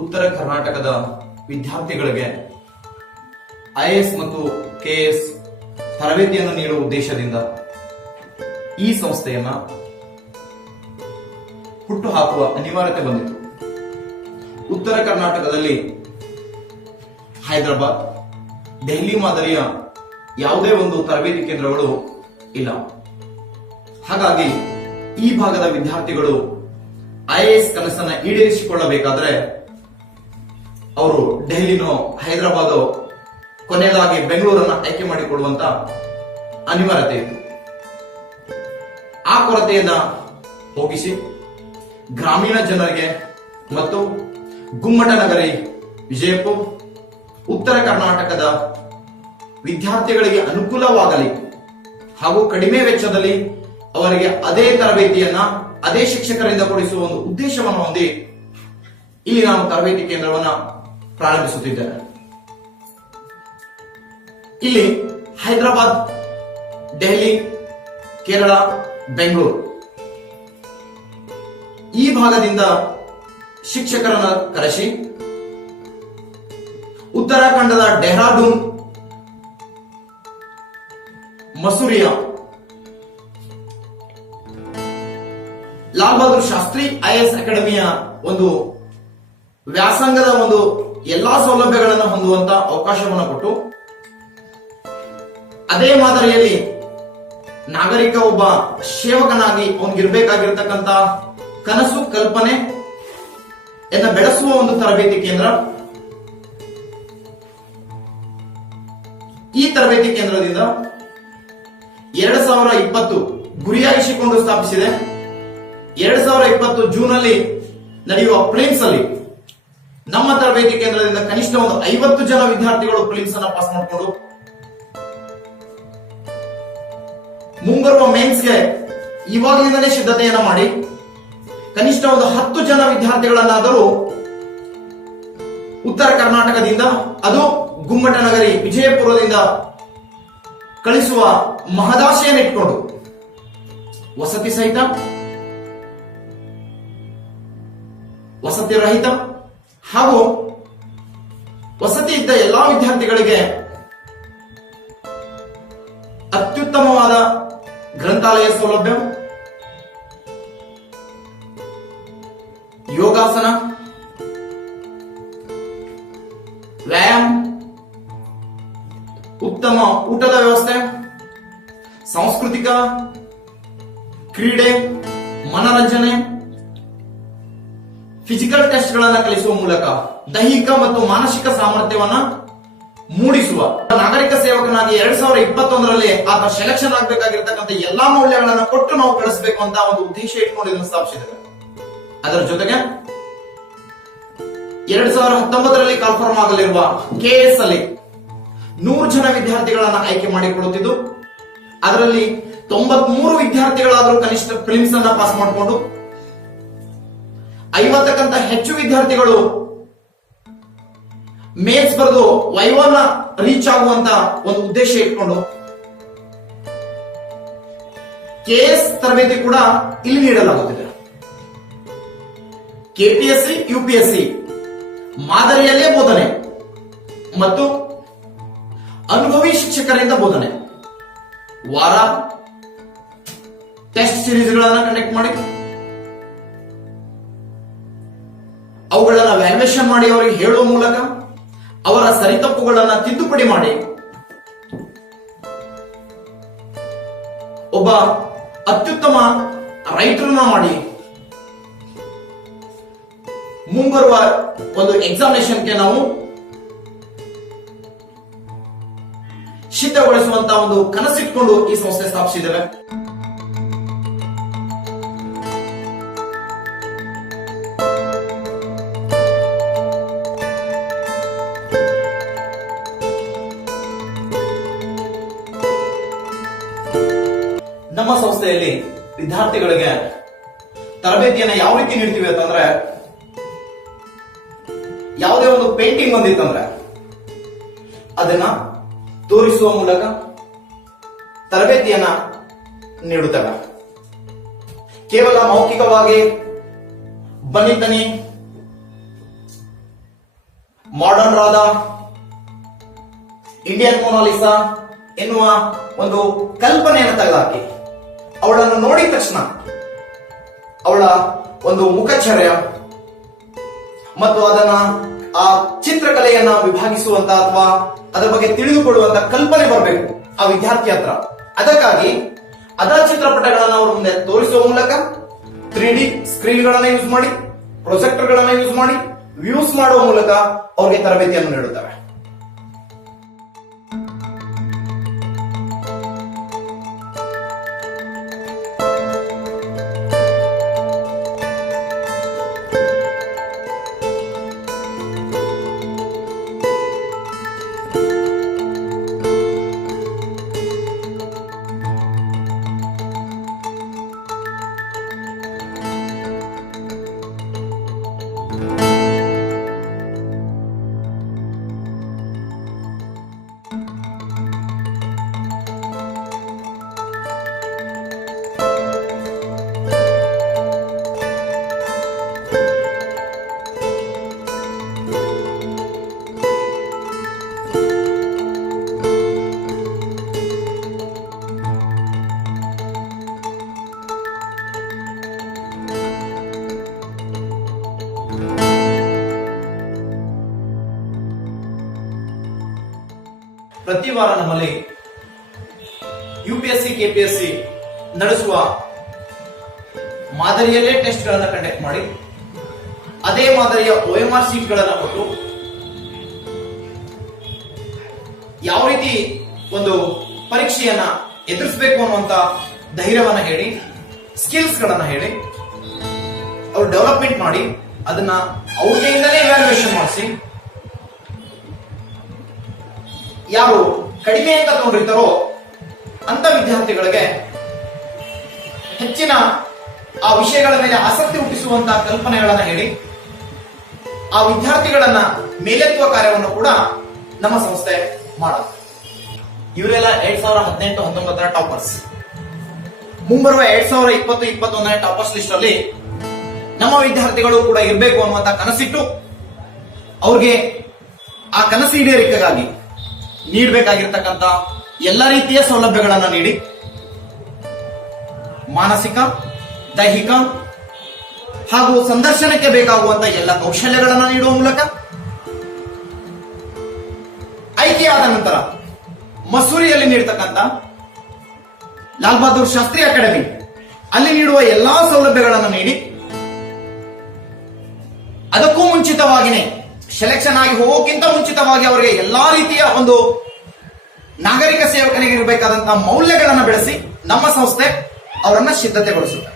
ಉತ್ತರ ಕರ್ನಾಟಕದ ವಿದ್ಯಾರ್ಥಿಗಳಿಗೆ ಐಎಎಸ್ ಮತ್ತು ಕೆಎಎಸ್ ತರಬೇತಿಯನ್ನು ನೀಡುವ ಉದ್ದೇಶದಿಂದ ಈ ಸಂಸ್ಥೆಯನ್ನ ಹುಟ್ಟುಹಾಕುವ ಅನಿವಾರ್ಯತೆ ಬಂದಿತು. ಉತ್ತರ ಕರ್ನಾಟಕದಲ್ಲಿ ಹೈದರಾಬಾದ್, ದೆಹಲಿ ಮಾದರಿಯ ಯಾವುದೇ ಒಂದು ತರಬೇತಿ ಕೇಂದ್ರಗಳು ಇಲ್ಲ. ಹಾಗಾಗಿ ಈ ಭಾಗದ ವಿದ್ಯಾರ್ಥಿಗಳು ಐಎಎಸ್ ಕನಸನ್ನ ಈಡೇರಿಸಿಕೊಳ್ಳಬೇಕಾದ್ರೆ ಅವರು ದೆಹಲಿನೋ ಹೈದರಾಬಾದೋ ಕೊನೆಯದಾಗಿ ಬೆಂಗಳೂರನ್ನ ಆಯ್ಕೆ ಮಾಡಿಕೊಳ್ಳುವಂತ ಅನಿವಾರ್ಯತೆ ಇತ್ತು. ಆ ಕೊರತೆಯನ್ನ ಹೋಗಿಸಿ ಗ್ರಾಮೀಣ ಜನರಿಗೆ ಮತ್ತು ಗುಮ್ಮಟ ನಗರಿ, ವಿಜಯಪುರ, ಉತ್ತರ ಕರ್ನಾಟಕದ ವಿದ್ಯಾರ್ಥಿಗಳಿಗೆ ಅನುಕೂಲವಾಗಲಿ ಹಾಗೂ ಕಡಿಮೆ ವೆಚ್ಚದಲ್ಲಿ ಅವರಿಗೆ ಅದೇ ತರಬೇತಿಯನ್ನ ಅದೇ ಶಿಕ್ಷಕರಿಂದ ಕೊಡಿಸುವ ಒಂದು ಉದ್ದೇಶವನ್ನು ಹೊಂದಿ ಇಲ್ಲಿ ನಾನು ತರಬೇತಿ ಕೇಂದ್ರವನ್ನ ಪ್ರಾರಂಭಿಸುತ್ತಿದ್ದೇನೆ. ಇಲ್ಲಿ ಹೈದರಾಬಾದ್, ದೆಹಲಿ, ಕೇರಳ, ಬೆಂಗಳೂರು ಈ ಭಾಗದಿಂದ ಶಿಕ್ಷಕರನ್ನ ಕರೆಸಿ ಉತ್ತರಾಖಂಡದ ಡೆಹ್ರಾಡೂನ್, ಮಸೂರಿಯ ಲಾಲ್ ಬಹದ್ದೂರ್ ಶಾಸ್ತ್ರಿ ಐಎಎಸ್ ಅಕಾಡೆಮಿಯ ಒಂದು ವ್ಯಾಸಂಗದ ಒಂದು ಎಲ್ಲಾ ಸೌಲಭ್ಯಗಳನ್ನು ಹೊಂದುವಂತ ಅವಕಾಶವನ್ನು ಕೊಟ್ಟು ಅದೇ ಮಾದರಿಯಲ್ಲಿ ನಾಗರಿಕ ಒಬ್ಬ ಸೇವಕನಾಗಿ ಅವನಿಗಿರ್ಬೇಕಾಗಿರ್ತಕ್ಕಂಥ ಕನಸು ಕಲ್ಪನೆ ಬೆಳೆಸುವ ಒಂದು ತರಬೇತಿ ಕೇಂದ್ರ. ಈ ತರಬೇತಿ ಕೇಂದ್ರದಿಂದ 2020 ಗುರಿಯಾಗಿಸಿಕೊಂಡು ಸ್ಥಾಪಿಸಿದೆ. 2020 ಜೂನ್ ಅಲ್ಲಿ ನಡೆಯುವ ಪ್ರಿಲಿಮ್ಸ್ ಅಲ್ಲಿ ನಮ್ಮ ತರಬೇತಿ ಕೇಂದ್ರದಿಂದ ಕನಿಷ್ಠ ಒಂದು 50 ಜನ ವಿದ್ಯಾರ್ಥಿಗಳು ಪ್ರಿಲಿಮ್ಸ್ ಅನ್ನ ಪಾಸ್ ಮಾಡಿಕೊಂಡು ಮುಂಬರುವ ಮೇನ್ಸ್ಗೆ ಇವಾಗಲಿಂದಲೇ ಸಿದ್ಧತೆಯನ್ನ ಮಾಡಿ ಕನಿಷ್ಠ ಒಂದು 10 ಜನ ವಿದ್ಯಾರ್ಥಿಗಳನ್ನಾದರೂ ಉತ್ತರ ಕರ್ನಾಟಕದಿಂದ, ಅದು ಗುಮ್ಮಟ ನಗರಿ ವಿಜಯಪುರದಿಂದ ಕಳಿಸುವ ಮಹದಾಶೆಯನ್ನು ಇಟ್ಕೊಂಡು ವಸತಿ ಸಹಿತ, ವಸತಿ ರಹಿತ ಹಾಗೂ ವಸತಿ ಇದ್ದ ಎಲ್ಲಾ ವಿದ್ಯಾರ್ಥಿಗಳಿಗೆ ಅತ್ಯುತ್ತಮವಾದ ಗ್ರಂಥಾಲಯ ಸೌಲಭ್ಯ, ಯೋಗಾಸನ, ವ್ಯಾಯಾಮ, ಉತ್ತಮ ಊಟದ ವ್ಯವಸ್ಥೆ, ಸಾಂಸ್ಕೃತಿಕ, ಕ್ರೀಡೆ, ಮನರಂಜನೆ, ಫಿಸಿಕಲ್ ಟೆಸ್ಟ್ ಗಳನ್ನ ಕಲಿಸುವ ಮೂಲಕ ದೈಹಿಕ ಮತ್ತು ಮಾನಸಿಕ ಸಾಮರ್ಥ್ಯವನ್ನ ಮೂಡಿಸುವ ನಾಗರಿಕ ಸೇವಕನಾಗಿ 2021ರಲ್ಲಿ ಆತ ಸೆಲೆಕ್ಷನ್ ಆಗಬೇಕಾಗಿರ್ತಕ್ಕಂಥ ಎಲ್ಲಾ ಮೌಲ್ಯಗಳನ್ನ ಕೊಟ್ಟು ನಾವು ಕಳಿಸಬೇಕು ಅಂತ ಒಂದು ಉದ್ದೇಶ ಇಟ್ಕೊಂಡು ಇದನ್ನು ಸ್ಥಾಪಿಸಿದ್ದೇವೆ. ಅದರ ಜೊತೆಗೆ 2019ರಲ್ಲಿ ಕನ್ಫರ್ಮ್ ಆಗಲಿರುವ ಕೆಎಎಸ್ ಅಲ್ಲಿ 100 ಜನ ವಿದ್ಯಾರ್ಥಿಗಳನ್ನ ಆಯ್ಕೆ ಮಾಡಿಕೊಳ್ಳುತ್ತಿದ್ದು, ಅದರಲ್ಲಿ 93 ವಿದ್ಯಾರ್ಥಿಗಳಾದರೂ ಕನಿಷ್ಠ ಪ್ರಿಲಿಮ್ಸ್ ಅನ್ನ ಪಾಸ್ ಮಾಡಿಕೊಂಡು 50ಕ್ಕಿಂತ ಹೆಚ್ಚು ವಿದ್ಯಾರ್ಥಿಗಳು ಮೇನ್ಸ್ ಬರೆದು ವೈವಾನ ರೀಚ್ ಆಗುವಂತ ಒಂದು ಉದ್ದೇಶ ಇಟ್ಕೊಂಡು ಕೆಎಎಸ್ ತರಬೇತಿ ಕೂಡ ಇಲ್ಲಿ ನೀಡಲಾಗುತ್ತಿದೆ. ಕೆಪಿಎಸ್ಸಿ, ಯುಪಿಎಸ್ಸಿ ಮಾದರಿಯಲ್ಲೇ ಬೋಧನೆ ಮತ್ತು ಅನುಭವಿ ಶಿಕ್ಷಕರಿಂದ ಬೋಧನೆ, ವಾರ ಟೆಸ್ಟ್ ಸಿರೀಸ್ಗಳನ್ನು ಕಂಡಕ್ಟ್ ಮಾಡಿ ಅವುಗಳನ್ನು ವ್ಯಾಲ್ಯೂಯೇಷನ್ ಮಾಡಿ ಅವರಿಗೆ ಹೇಳುವ ಮೂಲಕ ಅವರ ಸರಿತಪ್ಪುಗಳನ್ನು ತಿದ್ದುಪಡಿ ಮಾಡಿ ಒಬ್ಬ ಅತ್ಯುತ್ತಮ ರೈಟರ್ನ ಮಾಡಿ ಮುಂಬರುವ ಒಂದು ಎಕ್ಸಾಮಿನೇಷನ್ಗೆ ನಾವು ಸಿದ್ಧಗೊಳಿಸುವಂತಹ ಒಂದು ಕನಸಿಟ್ಕೊಂಡು ಈ ಸಂಸ್ಥೆ ಸ್ಥಾಪಿಸಿದ್ದೇವೆ. ನಮ್ಮ ಸಂಸ್ಥೆಯಲ್ಲಿ ವಿದ್ಯಾರ್ಥಿಗಳಿಗೆ ತರಬೇತಿಯನ್ನು ಯಾವ ರೀತಿ ನೀಡ್ತೀವಿ ಅಂತಂದ್ರೆ, ಯಾವುದೇ ಒಂದು ಪೇಂಟಿಂಗ್ ಬಂದಿತ್ತಂದ್ರೆ ಅದನ್ನ ತೋರಿಸುವ ಮೂಲಕ ತರಬೇತಿಯನ್ನ ನೀಡುತ್ತೇವೆ. ಕೇವಲ ಮೌಖಿಕವಾಗಿ ಬನ್ನಿ ತನ್ನಿ ಮಾಡರ್ನ್ ರಾಧಾ, ಇಂಡಿಯನ್ ಮೊನಾಲಿಸಾ ಎನ್ನುವ ಒಂದು ಕಲ್ಪನೆಯನ್ನು ತೆಗೆದುಹಾಕಿ ಅವಳನ್ನು ನೋಡಿದ ತಕ್ಷಣ ಅವಳ ಒಂದು ಮುಖಚರ್ಯ ಮತ್ತು ಅದನ್ನ ಆ ಚಿತ್ರಕಲೆಯನ್ನ ವಿಭಾಗಿಸುವಂತ ಅಥವಾ ಅದರ ಬಗ್ಗೆ ತಿಳಿದುಕೊಳ್ಳುವಂತ ಕಲ್ಪನೆ ಬರಬೇಕು ಆ ವಿದ್ಯಾರ್ಥಿ ಹತ್ರ. ಅದಕ್ಕಾಗಿ ಅದ ಚಿತ್ರಪಟಗಳನ್ನ ಅವ್ರ ಮುಂದೆ ತೋರಿಸುವ ಮೂಲಕ 3D ಸ್ಕ್ರೀನ್ ಗಳನ್ನ ಯೂಸ್ ಮಾಡಿ, ಪ್ರೊಜೆಕ್ಟರ್ ಗಳನ್ನ ಯೂಸ್ ಮಾಡಿ, ವ್ಯೂಸ್ ಮಾಡುವ ಮೂಲಕ ಅವ್ರಿಗೆ ತರಬೇತಿಯನ್ನು ನೀಡುತ್ತವೆ. ಪ್ರತಿ ವಾರ ನಮ್ಮಲ್ಲಿ UPSC KPSC ನಡೆಸುವ ಮಾದರಿಯಲ್ಲೇ ಟೆಸ್ಟ್ ಗಳನ್ನ ಕಂಡಕ್ಟ್ ಮಾಡಿ ಅದೇ ಮಾದರಿಯ OMR ಶೀಟ್ ಗಳನ್ನ ಕೊಟ್ಟು ಯಾವ ರೀತಿ ಒಂದು ಪರೀಕ್ಷೆಯನ್ನ ಎದುರಿಸಬೇಕು ಅನ್ನುವಂತ ಧೈರ್ಯವನ್ನ ಹೇಳಿ, ಸ್ಕಿಲ್ಸ್ ಗಳನ್ನ ಹೇಳಿ ಅವ್ರು ಡೆವಲಪ್ಮೆಂಟ್ ಮಾಡಿ ಅದನ್ನ ಅವ್ರಿಗೆಯಿಂದಲೇ ಇವ್ಯಾಲ್ಯೂಯೇಷನ್ ಮಾಡಿಸಿ ಯಾರು ಕಡಿಮೆ ಅಂಕ ತಗೊಂಡಿರ್ತಾರೋ ಅಂತ ವಿದ್ಯಾರ್ಥಿಗಳಿಗೆ ಹೆಚ್ಚಿನ ಆ ವಿಷಯಗಳ ಮೇಲೆ ಆಸಕ್ತಿ ಹುಟ್ಟಿಸುವಂತಹ ಕಲ್ಪನೆಗಳನ್ನ ಹೇಳಿ ಆ ವಿದ್ಯಾರ್ಥಿಗಳನ್ನ ಮೇಲೆತ್ತುವ ಕಾರ್ಯವನ್ನು ಕೂಡ ನಮ್ಮ ಸಂಸ್ಥೆ ಮಾಡುತ್ತೆ. ಇವರೆಲ್ಲ 2018-19 ಟಾಪರ್ಸ್. ಮುಂಬರುವ 2020-21 ಟಾಪರ್ಸ್ ಲಿಸ್ಟ್ ಅಲ್ಲಿ ನಮ್ಮ ವಿದ್ಯಾರ್ಥಿಗಳು ಕೂಡ ಇರಬೇಕು ಅನ್ನುವಂತ ಕನಸಿಟ್ಟು ಅವ್ರಿಗೆ ಆ ಕನಸು ಈಡೇರಿಕೆಗಾಗಿ ನೀಡಬೇಕಾಗಿರ್ತಕ್ಕಂಥ ಎಲ್ಲ ರೀತಿಯ ಸೌಲಭ್ಯಗಳನ್ನು ನೀಡಿ ಮಾನಸಿಕ, ದೈಹಿಕ ಹಾಗೂ ಸಂದರ್ಶನಕ್ಕೆ ಬೇಕಾಗುವಂತ ಎಲ್ಲ ಕೌಶಲ್ಯಗಳನ್ನು ನೀಡುವ ಮೂಲಕ ಆಯ್ಕೆಯಾದ ನಂತರ ಮಸೂರಿಯಲ್ಲಿ ನೀಡತಕ್ಕಂಥ ಲಾಲ್ ಬಹದ್ದೂರ್ ಶಾಸ್ತ್ರಿ ಅಕಾಡೆಮಿ ಅಲ್ಲಿ ನೀಡುವ ಎಲ್ಲಾ ಸೌಲಭ್ಯಗಳನ್ನು ನೀಡಿ ಅದಕ್ಕೂ ಮುಂಚಿತವಾಗಿನೇ ಸೆಲೆಕ್ಷನ್ ಆಗಿ ಹೋಗೋಕ್ಕಿಂತ ಮುಂಚಿತವಾಗಿ ಅವರಿಗೆ ಎಲ್ಲಾ ರೀತಿಯ ಒಂದು ನಾಗರಿಕ ಸೇವಕನಿಗೆ ಇರಬೇಕಾದಂತಹ ಮೌಲ್ಯಗಳನ್ನು ಬೆಳೆಸಿ ನಮ್ಮ ಸಂಸ್ಥೆ ಅವರನ್ನ ಸಿದ್ಧತೆಗೊಳಿಸುತ್ತೆ.